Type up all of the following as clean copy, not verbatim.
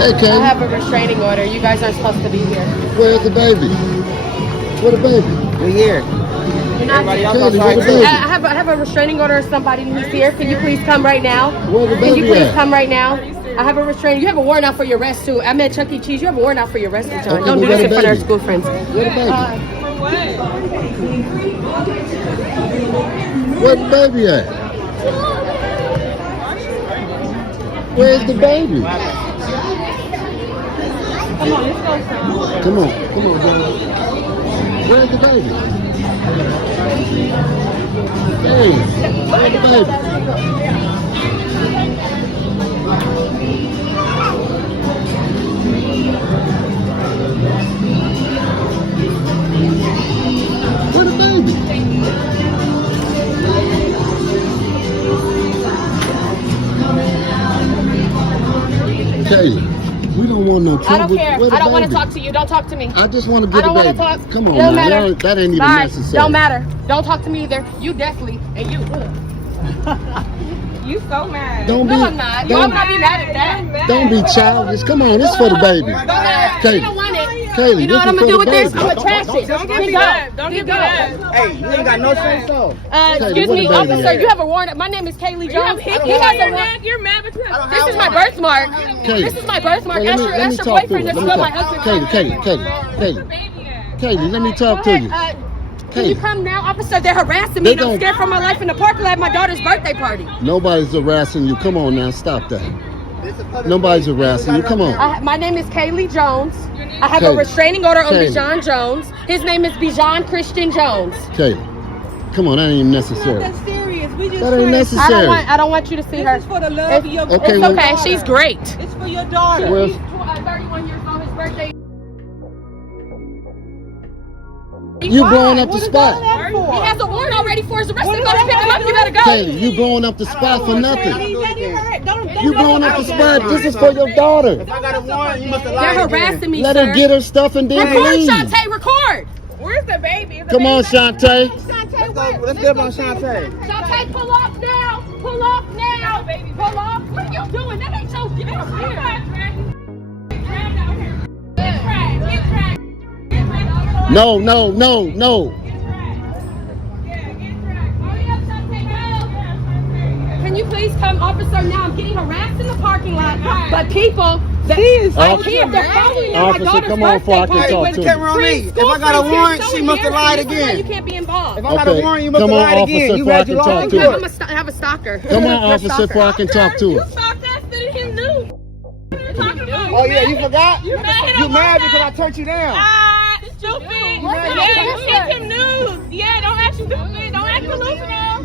Hey, Kaylee. I have a restraining order. You guys aren't supposed to be here. Where's the baby? Where the baby? We're here. You're not Everybody else Kaylee, outside where the too. baby? I have a restraining order of somebody who's here. Can you please come right now? Where the Can you baby please at? come right now? I have a restraining. You have a warrant out for your arrest too. I'm at Chuck E. Cheese. You have a warrant out for your arrest, John. Okay, Don't do where this the in front of our baby? school friends. Where the baby? For what? Where the baby at? Where's the baby? Come on, let's go, son. Come on, baby. Where's the baby? Hey, where's the baby? Where the baby? Kaylee, we don't want no trouble. I don't care. Where the I don't want to baby? talk to you. Don't talk to me. I just want to I get don't the want to baby. talk. Come on, Don't man. matter. That ain't even Bye. necessary. Don't matter. Don't talk to me either. You definitely. And you. You so mad. Don't No, be, I'm not. You Don't, I'm not be mad at that. don't be childish. Come on, this is for the baby. Don't matter. You don't want it. Kaylee, You know this what I'm is gonna for do the with this? baby. I'm gonna trash it. Don't give Here me you that. go. Don't Here give me you that. go. Hey, you ain't got no sense off. Excuse where me, the baby officer. at? You have a warrant. My name is Kaylee Jones. He He on has a your warrant. neck. You're mad, but you have. This is my birthmark. Kaylee. This is my birthmark. Hey, Ask let me your talk to boyfriend her. to Let me steal my talk. husband. Kaylee, let me talk Go to ahead. you. Can you come now, officer? They're harassing me. They And I'm don't- scared for my life in the parking lot at my daughter's birthday party. Nobody's harassing you. Come on now, stop that. Nobody's harassing you. Come on. My name is Kaylee Jones. I have a Kaylee. restraining order on Kaylee. Bijan Jones. His name is Bijan Christian Jones. Kaylee, come on, that ain't even necessary. That's serious. We just That ain't trying to- necessary. I don't want you to see This her. is for the love of your Okay, It's well- okay. She's great. It's for your daughter. Well- He's 31 years old. His birthday. You blowing up the What is all spot. that for? He has a warrant already for his arrest. What Go does that pick him have up. to You do better go. Kaylee, you blowing up the spot for nothing. You blowing up the spot. This is for your daughter. If I got a warrant, you must have They're lied again. harassing me, Let sir. her get her stuff and then Record, leave. Shantae, record. Where's the baby? Is the Come on, baby- Shantae. Shantae, Let's get on Shantae. Shantae, pull off now. Pull off now. Pull off. What are you doing? That ain't your Get get out here. No. Can you please come, officer? Now I'm getting harassed in the parking lot. But people, I can't. They're following my Officer, daughter's come on birthday before I can party talk with to The you. camera on me. friends, If school I got a friends here warrant, she showing must have here. lied This is why again. You can't be involved. If I got a Okay, warrant, you must come have on, lied again. officer, You before I had can your talk law to in you. court. I have a stalker. Come on, You're a officer, stalker. before I can talk to You her. stopped us to him new. Oh yeah, you forgot? You mad? You mad because I turned you down. Ah, stupid. Yeah, you sent him news. Yeah, don't act stupid. Don't act delusional.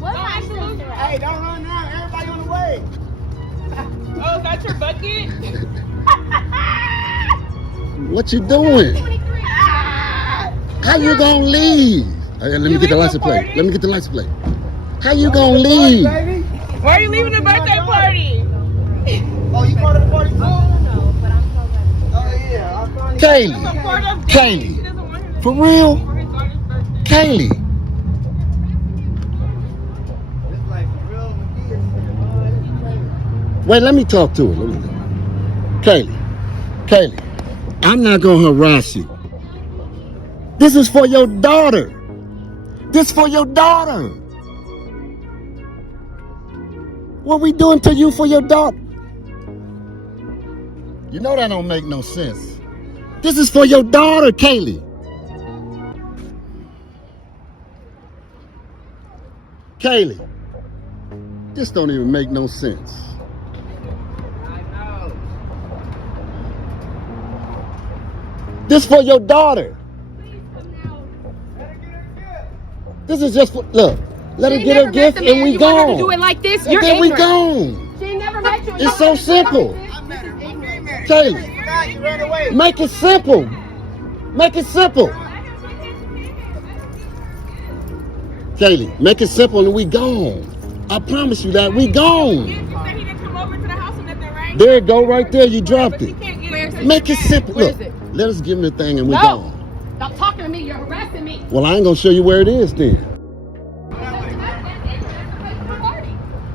Don't act delusional. Hey, don't run now. Everybody on the way. Oh, is that your bucket? What you doing? How you gonna leave? Hey, let me get the license plate. Let me get the license plate. How you gonna leave? Baby. Why are you leaving the birthday party? Oh, you part of the party too? Oh yeah. I'm trying to- Kaylee, Part of Kaylee. She doesn't want him to for real? for his daughter's birthday. Kaylee, It's like real McGee. wait, let me talk to her. Kaylee, I'm not gonna harass you. This is for your daughter. This for your daughter. What we doing to you for your daughter? You know that don't make no sense. This is for your daughter, Kaylee. Kaylee, this don't even make no sense. This for your daughter. This is just for, look, let her She get her never met gift the and man. we You want her to do gone. it like this? And You're then we ignorant. gone. She never met you. It's so simple. Kaylee, Forgot you ran away. make it simple. Make it simple. Kaylee, make it simple and we gone. I promise you that, we gone. You said he didn't come over to the house or nothing, right? There it go, right there, you dropped But you it. can't get it. Make it simple. Where Look, is it? let us give him the thing and we No. gone. Stop talking to me. You're harassing me. Well, I ain't gonna show you where it is then.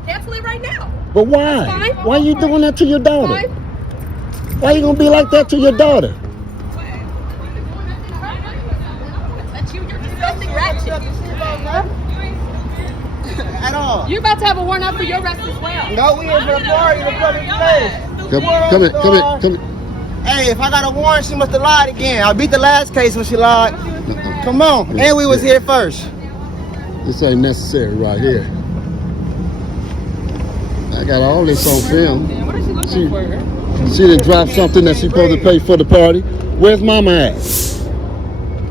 Cancel it right now. But why? Fine. Why are you doing that to your daughter? Fine. Why you gonna be like that to your daughter? You're disgusting ratchet. At all. You're about to have a warrant out for your arrest as well. No, we here for the party, the public place. Come here. Hey, if I got a warrant, she must have lied again. I beat the last case when she lied. Come on. And we was here first. This ain't necessary right here. I got all this on film. What is she looking for? She done dropped something that she supposed to pay for the party. Where's Mama at?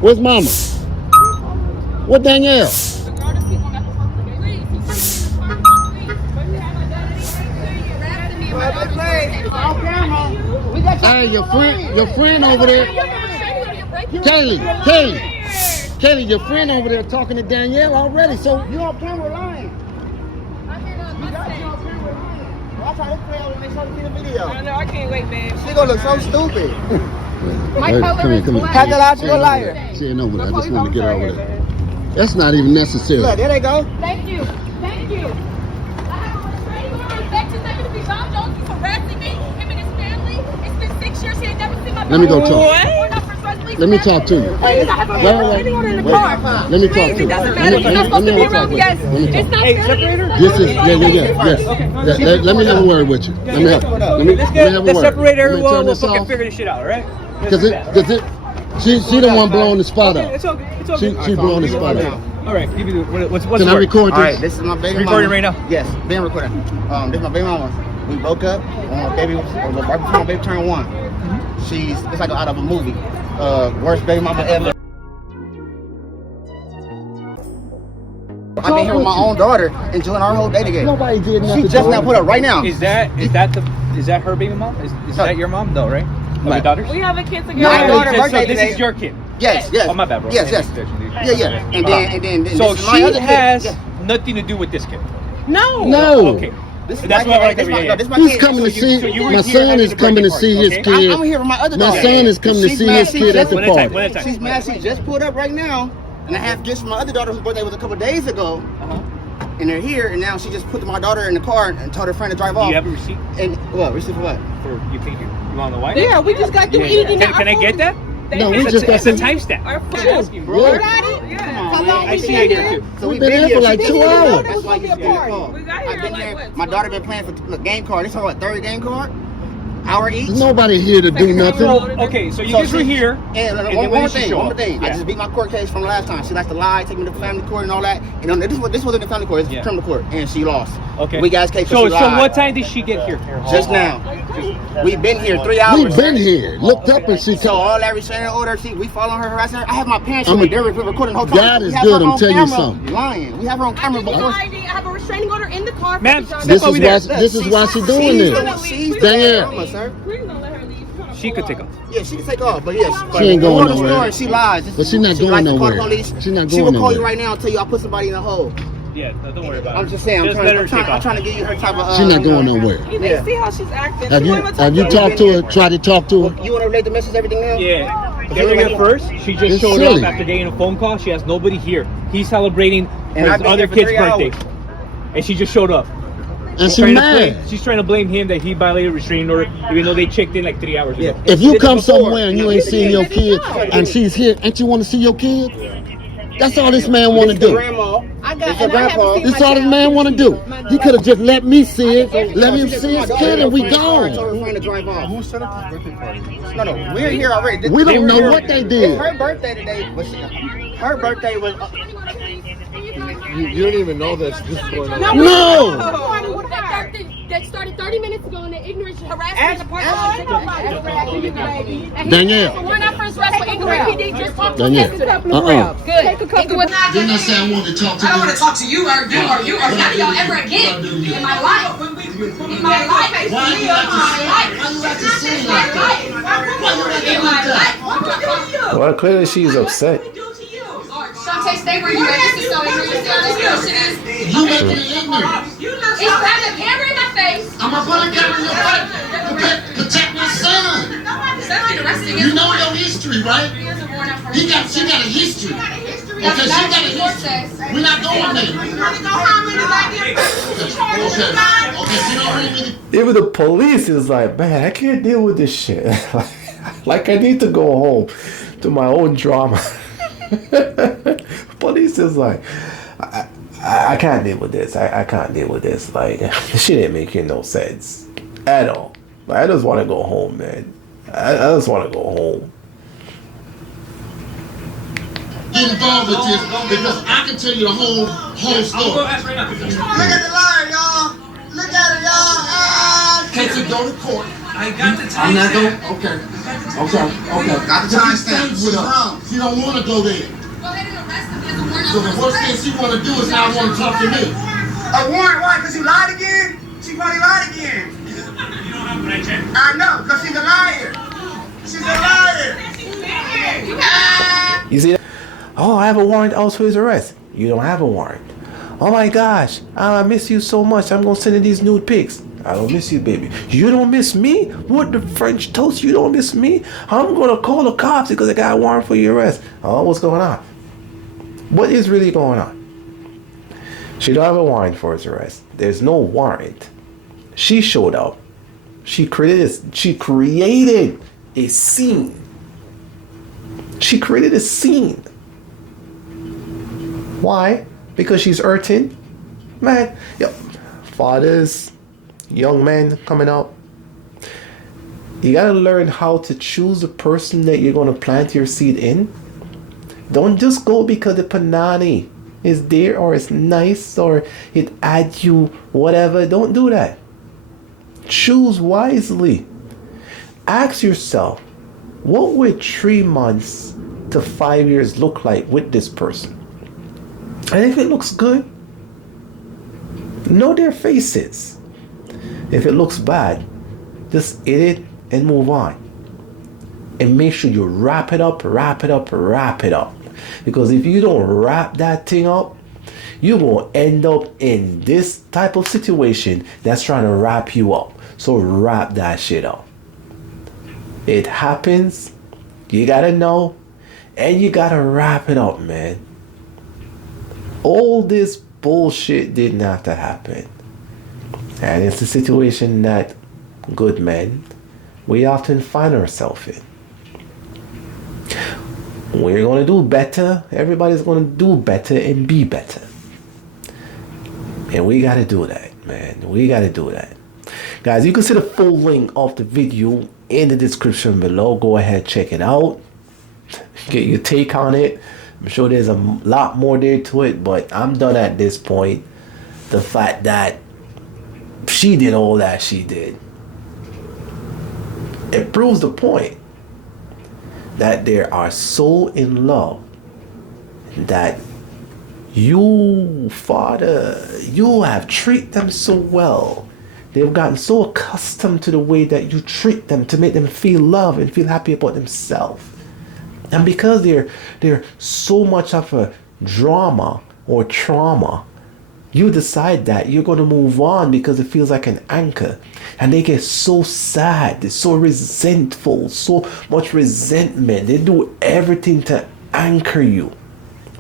Where's Mama? What Danielle? Hey, your friend over there. Kaylee, your friend over there talking to Danielle already. So You on camera lying. I try to play over and make sure to see the video. I know, I can't wait, man. She gonna look so stupid. come here. Pathological liar. She ain't over there. I just want to get her over there. That's not even necessary. Look, there they go. Thank you. Thank you. I have a restraining order. Infections are going to be John Jones. He's harassing me. Him and his family. It's been 6 years. He ain't never seen my Let me go talk. What? Let me talk to you. Please, I have a restraining order in the car. Let me talk to you. It doesn't matter. You're not supposed to be around. Yes. It's not fair. This is Let me have a word with you. Let me have a word. separator. Let me We'll turn this fucking off. figure this shit out, all right? Cause she the one blowing the spot out. It's okay. It's okay. She blowing the spot out. All right. Give me what's Can I the word? record this? All right, this is my baby Recording mama. right now? Yes, being recorded. This is my baby mama. We broke up. Baby, right before my baby turned 1. She's it's like out of a movie. Worst baby mama ever. I've been here with my own daughter, enjoying our whole day together. Nobody did nothing. She just now put up right now. Is that her baby mom? Is that your mom? No, right? Of your daughters? We have a kid together. My daughter So birthday this today. is your kid. Yes. Oh my bad, bro. Yes. Yeah. And then So this is my she other kid. has Yeah. nothing to do with this kid. No. No. Okay. This is That's my what I kid. like This to is my He's kid. coming to So see. you were My here son having is the coming to birthday see party, his okay? kid. I'm here with my other My daughter. son is coming to She's see mad his she kid at just- the One at a time, party. one at a time. She's mad she just pulled up right now, and I have gifts from my other daughter whose birthday was a couple days ago. And they're here, and now she just put my daughter in the car and told her friend to drive Do off. you have a receipt And what? Receipt for what? for you think you want to know why? Yeah, we just got through eating. Can I get that? No, we just got It's a timestamp. Our I'm food. asking, bro. Yeah. Come on, long man. I see it here too. So We've been here for like 2 hours. That's why you get a call. We got I've here been like there. what? My daughter been playing for the game card. This is what, third game card? Hour each. There's nobody here to do nothing. So, okay, so you guys were here. And then one when more did she thing, show one more up? thing. I Yeah. just beat my court case from last time. She likes to lie, take me to family court and all that. And this wasn't the family court, it's Yeah. criminal court. And she lost. Okay. We guys case So she lied. what time did she get here? Just now. We've been here 3 hours. We've been here. Looked up and she So told. all that restraining order, we following her, harassing her. I have my parents I'm with a- me. They're recording the whole time. God We is have good, her I'm on telling you camera something. Lying. We have her on camera No before. ID. I have a restraining order in the car. Ma'am, This over is there. why. This is why she's doing this. She's Danielle. the sir. Please don't let her leave. She could take off. Yeah, she can take off, but yes. She ain't going the nowhere. Story, she lies. But she not going likes to call nowhere. the police. She not She going will call you nowhere. right now and tell you I put somebody in a hole. Yeah, no, don't worry about it. I'm just saying. I'm Just let her trying, take I'm off. trying to give you her type of. She's not going nowhere. You Yeah. see how she's acting. Have She you won't even have you talk talked to her? Tried to talk to her? You want to relate the message, everything now? Yeah. They were here first. She just It's showed silly. up after getting a phone call. She has nobody here. He's celebrating And his I've been other here for kid's 3 birthday. hours. And she just showed up. And she's Trying to mad. blame- she's trying to blame him that he violated restraining order, even though they checked in like 3 hours ago. Yeah. If you She did come it before. somewhere and you ain't seen your kid and she's here, ain't you want to see your kid? That's all this man want to It's the do. grandma. I got It's her grandpa. This all this man want to do. He could have just let me see it, let him see his kid, and we Told her gone. friend to drive off. Who set up this birthday party? No, we're here already. We don't know what they It's did. her birthday today, but her birthday was. You don't even know this is going on. No. That started 30 minutes ago and the ignorance harassment Ask- in the park. ask- Danielle. We're not first arrest for ignorant. PD just talked to Danielle. Good. Take a couple of Didn't I say I wanted to talk to I don't want you? to talk to you or none of y'all ever again in my life. In my life. Why you like to sing like that? In my life. Well, clearly she's upset. Shantae, stay where you at. This is so ignorant. You see how this bullshit is? You making me ignorant. He's grabbing the camera in my face. I'm gonna put a camera in your face to protect my son. That's interesting. You know your history, right? She got a history. Okay, she That's got what the court says. We're not going there. You want to go home with the Okay, she don't really. Even the police is like, man, I can't deal with this shit. Like I need to go home to my own drama. Police is like, I can't deal with this. I can't deal with this. Like, this shit ain't making no sense at all. Like, I just want to go home, man. I just want to go home. Get involved with this because I can tell you the whole story. Look at the line, y'all. Look at it, y'all. Can't you go to court? I got the I'm time not stamp. going. Okay. Got the time stamp. With her. She don't want to go there. Go ahead and arrest him. There's a warrant So out the for worst his thing arrest. she want to do is now want to talk to me. A warrant, why? Because you lied again? She probably lied again. You don't have what I checked. I know, because she's a liar. She's a liar. You see that? Oh, I have a warrant out for his arrest. You don't have a warrant. Oh my gosh, I miss you so much. I'm going to send you these nude pics. I don't miss you, baby. You don't miss me? What the French toast? You don't miss me? I'm going to call the cops because I got a warrant for your arrest. Oh, what's going on? What is really going on? She don't have a warrant for his arrest. There's no warrant. She showed up. She created a scene. She created a scene. Why? Because she's hurting? Man, fathers, young men coming up, you gotta learn how to choose the person that you're gonna plant your seed in. Don't just go because the panani is there or it's nice or it adds you whatever. Don't do that. Choose wisely. Ask yourself, what would 3 months to 5 years look like with this person? And if it looks good, know their faces. If it looks bad, just eat it and move on. And make sure you wrap it up. Because if you don't wrap that thing up, you're going to end up in this type of situation that's trying to wrap you up. So wrap that shit up. It happens. You got to know. And you got to wrap it up, man. All this bullshit didn't have to happen. And it's a situation that good men, we often find ourselves in. We're going to do better. Everybody's going to do better and be better. And we got to do that, man. We got to do that. Guys, you can see the full link of the video in the description below. Go ahead, check it out. Get your take on it. I'm sure there's a lot more there to it, but I'm done at this point. The fact that she did all that she did, it proves the point that they are so in love that you, father, you have treated them so well. They've gotten so accustomed to the way that you treat them to make them feel love and feel happy about themselves. And because they're so much of a drama or trauma, you decide that you're going to move on because it feels like an anchor. And they get so sad, they're so resentful, so much resentment. They do everything to anchor you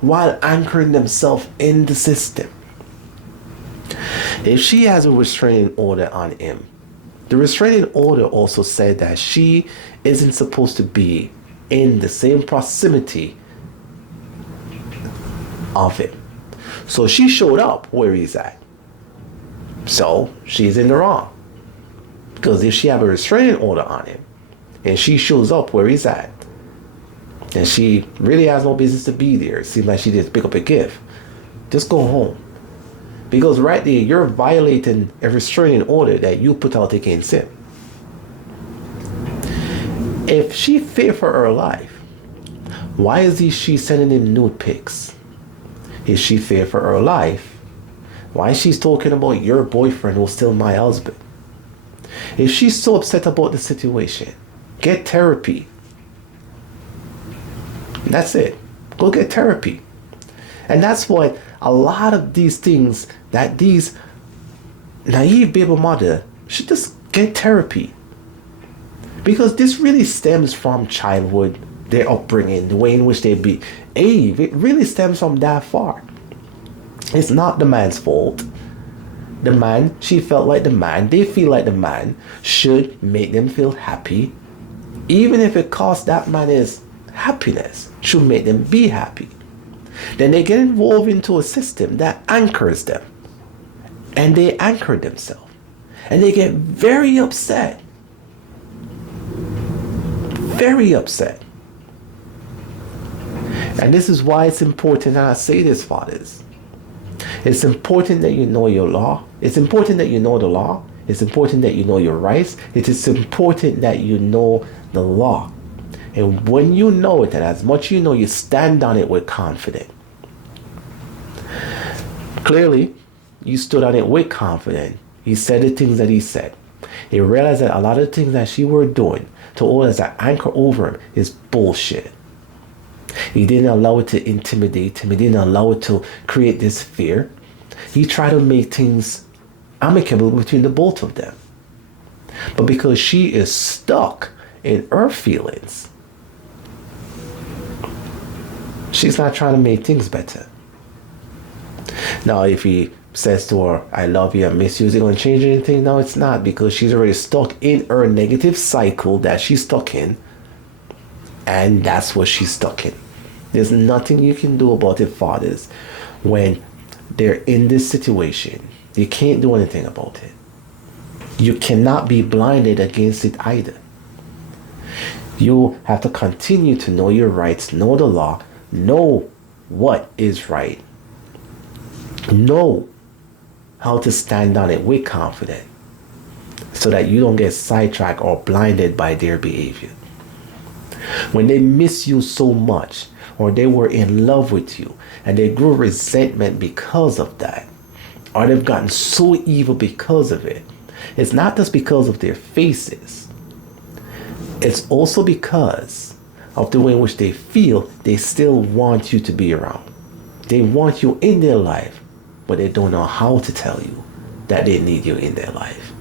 while anchoring themselves in the system. If she has a restraining order on him, the restraining order also said that she isn't supposed to be in the same proximity of him. So she showed up where he's at. So she's in the wrong. Because if she have a restraining order on him and she shows up where he's at, and she really has no business to be there, it seems like she did pick up a gift, just go home. Because right there, you're violating a restraining order that you put out against him. If she feared for her life, why is she sending him nude pics? If she feared for her life, why is she talking about your boyfriend who's still my husband? If she's so upset about the situation, get therapy. That's it. Go get therapy. And that's what a lot of these things that these naive baby mother should just get therapy. Because this really stems from childhood, their upbringing, the way in which they be Eve, it really stems from that far. It's not the man's fault. The man, she felt like the man, they feel like the man should make them feel happy, even if it costs that man his happiness, should make them be happy. Then they get involved into a system that anchors them, and they anchor themselves, and they get very upset. Very upset. And this is why it's important, and I say this, fathers. It's important that you know your law. It's important that you know the law. It's important that you know your rights. It is important that you know the law. And when you know it, and as much you know, you stand on it with confidence. Clearly, you stood on it with confidence. He said the things that he said. He realized that a lot of the things that she were doing to hold as an anchor over him is bullshit. He didn't allow it to intimidate him. He didn't allow it to create this fear. He tried to make things amicable between the both of them. But because she is stuck in her feelings, she's not trying to make things better. Now, if he says to her, I love you, I miss you, is it going to change anything? No, it's not, because she's already stuck in her negative cycle that she's stuck in. And that's what she's stuck in. There's nothing you can do about it, fathers, when they're in this situation. You can't do anything about it. You cannot be blinded against it either. You have to continue to know your rights, know the law, know what is right, know how to stand on it with confidence, so that you don't get sidetracked or blinded by their behavior. When they miss you so much, or they were in love with you and they grew resentment because of that, or they've gotten so evil because of it, it's not just because of their faces. It's also because of the way in which they feel they still want you to be around. They want you in their life, but they don't know how to tell you that they need you in their life.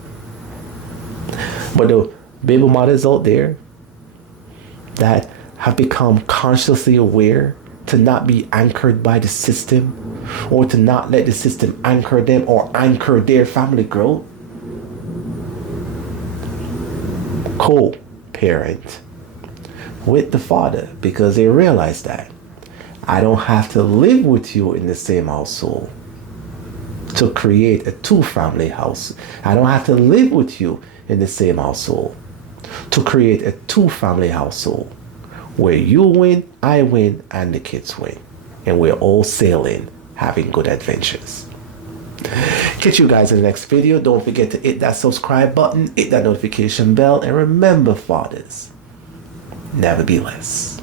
But the baby mothers out there that have become consciously aware to not be anchored by the system, or to not let the system anchor them or anchor their family growth, co-parent with the father, because they realize that I don't have to live with you in the same household to create a two-family house. I don't have to live with you in the same household to create a two-family household where you win, I win, and the kids win. And we're all sailing, having good adventures. Catch you guys in the next video. Don't forget to hit that subscribe button, hit that notification bell, and remember, fathers, never be less.